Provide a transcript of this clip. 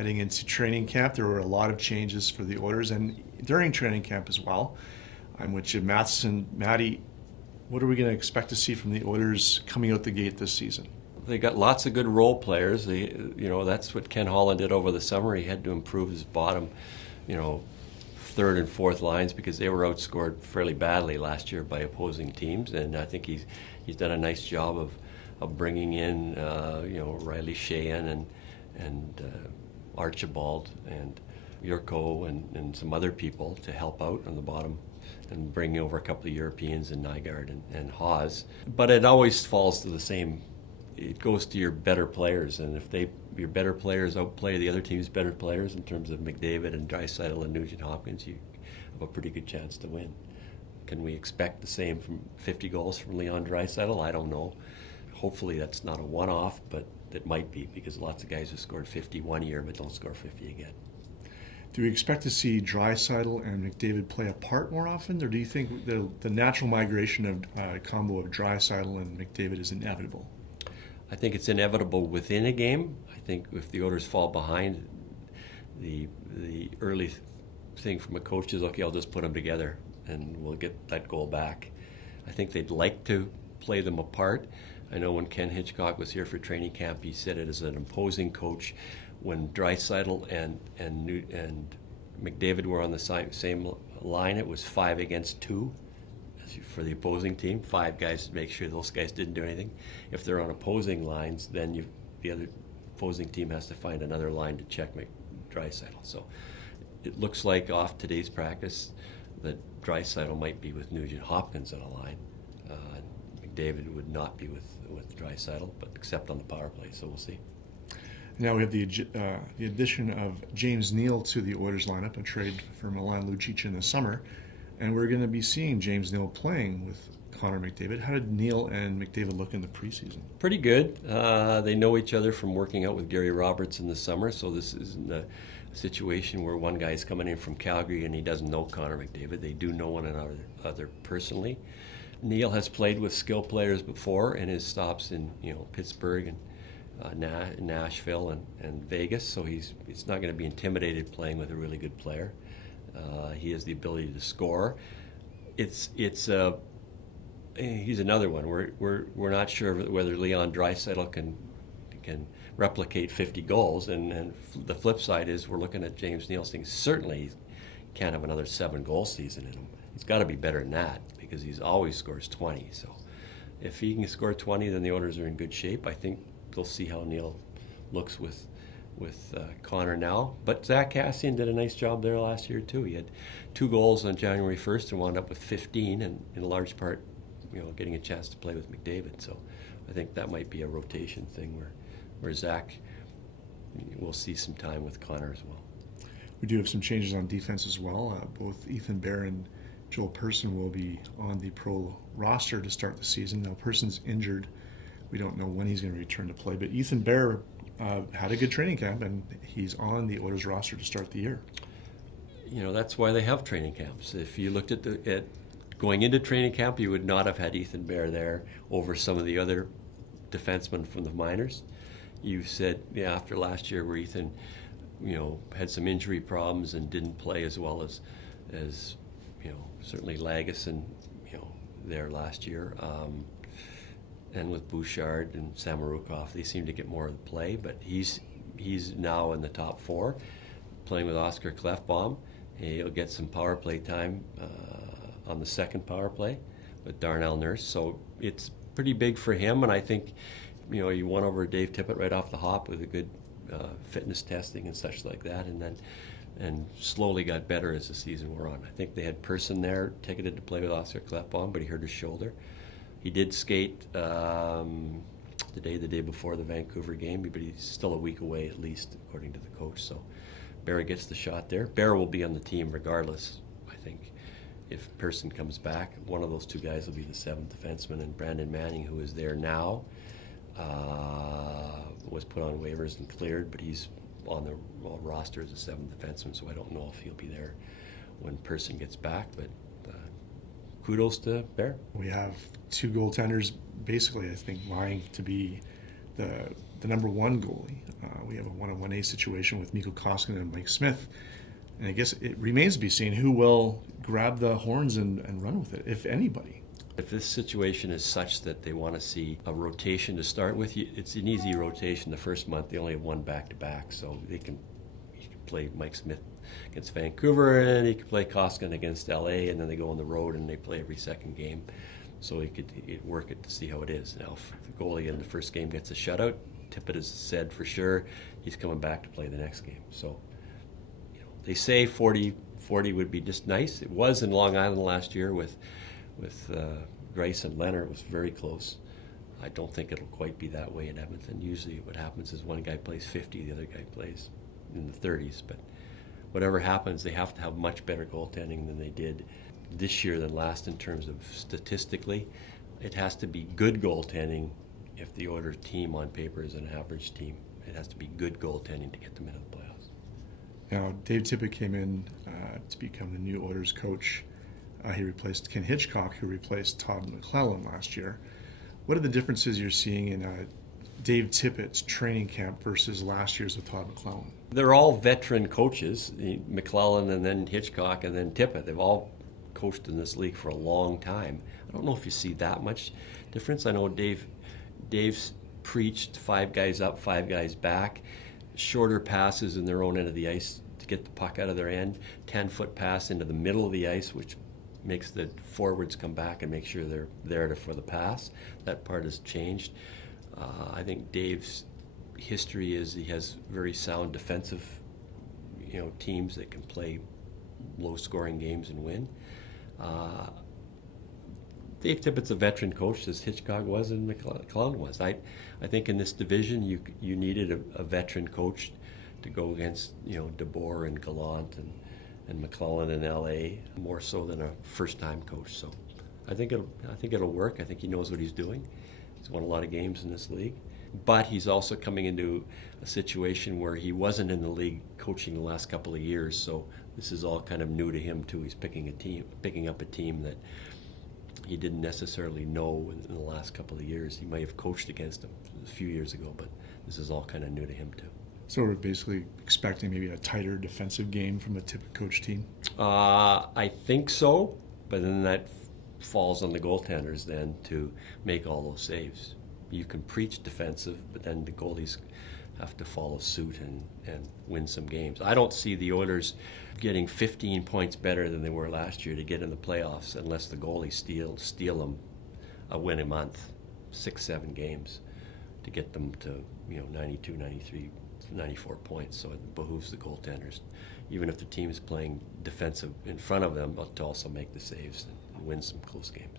heading into training camp. There were a lot of changes for the Oilers and during training camp as well. I'm with Jim Matheson. Matty, what are we going to expect to see from the Oilers coming out the gate this season? They got lots of good role players. That's what Ken Holland did over the summer. He had to improve his bottom, third and fourth lines because they were outscored fairly badly last year by opposing teams. And I think he's done a nice job of bringing in, Riley Sheahan and Archibald and Yurko and some other people to help out on the bottom and bring over a couple of Europeans and Nygaard and Haas. But it always falls to the same. It goes to your better players, and if your better players outplay the other team's better players in terms of McDavid and Draisaitl and Nugent-Hopkins, you have a pretty good chance to win. Can we expect the same from 50 goals from Leon Draisaitl? I don't know. Hopefully that's not a one-off, but it might be because lots of guys have scored 50 one year but don't score 50 again. Do we expect to see Draisaitl and McDavid play apart more often, or do you think the natural migration of combo of Draisaitl and McDavid is inevitable? I think it's inevitable within a game. I think if the Oilers fall behind, the early thing from a coach is, okay, I'll just put them together and we'll get that goal back. I think they'd like to play them apart. I know when Ken Hitchcock was here for training camp, he said it as an opposing coach. When Draisaitl and McDavid were on the same line, it was 5 against 2. For the opposing team, 5 guys to make sure those guys didn't do anything. If they're on opposing lines, then the other opposing team has to find another line to check Draisaitl. So it looks like off today's practice that Draisaitl might be with Nugent-Hopkins on a line. McDavid would not be with Draisaitl, but except on the power play. So we'll see. Now we have the addition of James Neal to the Oilers lineup, a trade for Milan Lucic in the summer. And we're going to be seeing James Neal playing with Connor McDavid. How did Neal and McDavid look in the preseason? Pretty good. They know each other from working out with Gary Roberts in the summer, so this isn't a situation where one guy's coming in from Calgary and he doesn't know Connor McDavid. They do know one another personally. Neal has played with skill players before in his stops in Pittsburgh and Nashville and Vegas, so he's not going to be intimidated playing with a really good player. He has the ability to score. He's another one. We're not sure whether Leon Draisaitl can replicate 50 goals. And the flip side is we're looking at James Neal saying certainly he can't have another 7-goal season in him. He's got to be better than that because he's always scores 20. So if he can score 20, then the Oilers are in good shape. I think they'll see how Neal looks with Connor now. But Zach Kassian did a nice job there last year too. He had 2 goals on January 1st and wound up with 15, and in large part, getting a chance to play with McDavid. So I think that might be a rotation thing where Zach will see some time with Connor as well. We do have some changes on defense as well. Both Ethan Bear and Joel Persson will be on the pro roster to start the season. Now, Person's injured. We don't know when he's going to return to play, but Ethan Bear had a good training camp, and he's on the Oilers roster to start the year. That's why they have training camps. If you looked at going into training camp, you would not have had Ethan Bear there over some of the other defensemen from the minors. You said after last year where Ethan, had some injury problems and didn't play as well as certainly Lagesson, there last year. And with Bouchard and Samorukov, they seem to get more of the play, but he's now in the top 4, playing with Oscar Klefbom. He'll get some power play time on the second power play with Darnell Nurse, so it's pretty big for him, and I think he won over Dave Tippett right off the hop with a good fitness testing and such like that, and slowly got better as the season wore on. I think they had Persson there, ticketed to play with Oscar Klefbom, but he hurt his shoulder. He did skate the day before the Vancouver game, but he's still a week away at least, according to the coach. So Barra gets the shot there. Barra will be on the team regardless, I think. If Persson comes back, one of those 2 guys will be the 7th defenseman, and Brandon Manning, who is there now, was put on waivers and cleared, but he's on the roster as a 7th defenseman, so I don't know if he'll be there when Persson gets back, but kudos to Bear. We have 2 goaltenders, basically, I think, vying to be the number 1 goalie we have a 1-on-1A situation with Mikko Koskinen and Mike Smith. And I guess it remains to be seen who will grab the horns and run with it, if anybody. If this situation is such that they want to see a rotation to start with, it's an easy rotation. The first month they only have one back-to-back, so he can play Mike Smith against Vancouver, and he could play Koskinen against LA, and then they go on the road and they play every second game. So he'd work it to see how it is. Now, if the goalie in the first game gets a shutout, Tippett has said for sure he's coming back to play the next game. So, they say 40 would be just nice. It was in Long Island last year with Grace and Leonard. It was very close. I don't think it'll quite be that way in Edmonton. Usually what happens is one guy plays 50, the other guy plays in the 30s. But whatever happens, they have to have much better goaltending than they did this year than last in terms of statistically. It has to be good goaltending if the Oilers team on paper is an average team. It has to be good goaltending to get them into the playoffs. Now, Dave Tippett came in to become the new Oilers coach. He replaced Ken Hitchcock, who replaced Todd McClellan last year. What are the differences you're seeing in Dave Tippett's training camp versus last year's with Todd McClellan? They're all veteran coaches, McClellan and then Hitchcock and then Tippett. They've all coached in this league for a long time. I don't know if you see that much difference. I know Dave's preached 5 guys up, 5 guys back, shorter passes in their own end of the ice to get the puck out of their end, 10-foot pass into the middle of the ice, which makes the forwards come back and make sure they're there for the pass. That part has changed. I think Dave's history is he has very sound defensive, teams that can play low-scoring games and win. Dave Tippett's a veteran coach, as Hitchcock was and McClellan was. I think in this division you needed a veteran coach to go against DeBoer and Gallant and McClellan in LA more so than a first-time coach. So I think it'll work. I think he knows what he's doing. He's won a lot of games in this league, but he's also coming into a situation where he wasn't in the league coaching the last couple of years. So this is all kind of new to him too. He's picking up a team that he didn't necessarily know in the last couple of years. He might have coached against them a few years ago, but this is all kind of new to him too. So we're basically expecting maybe a tighter defensive game from the Tippett coach team? I think so, but then that falls on the goaltenders then to make all those saves. You can preach defensive, but then the goalies have to follow suit and win some games. I don't see the Oilers getting 15 points better than they were last year to get in the playoffs unless the goalies steal them a win a month, 6-7 games to get them to 92, 93, 94 points. So it behooves the goaltenders, even if the team is playing defensive in front of them, but to also make the saves and win some close games.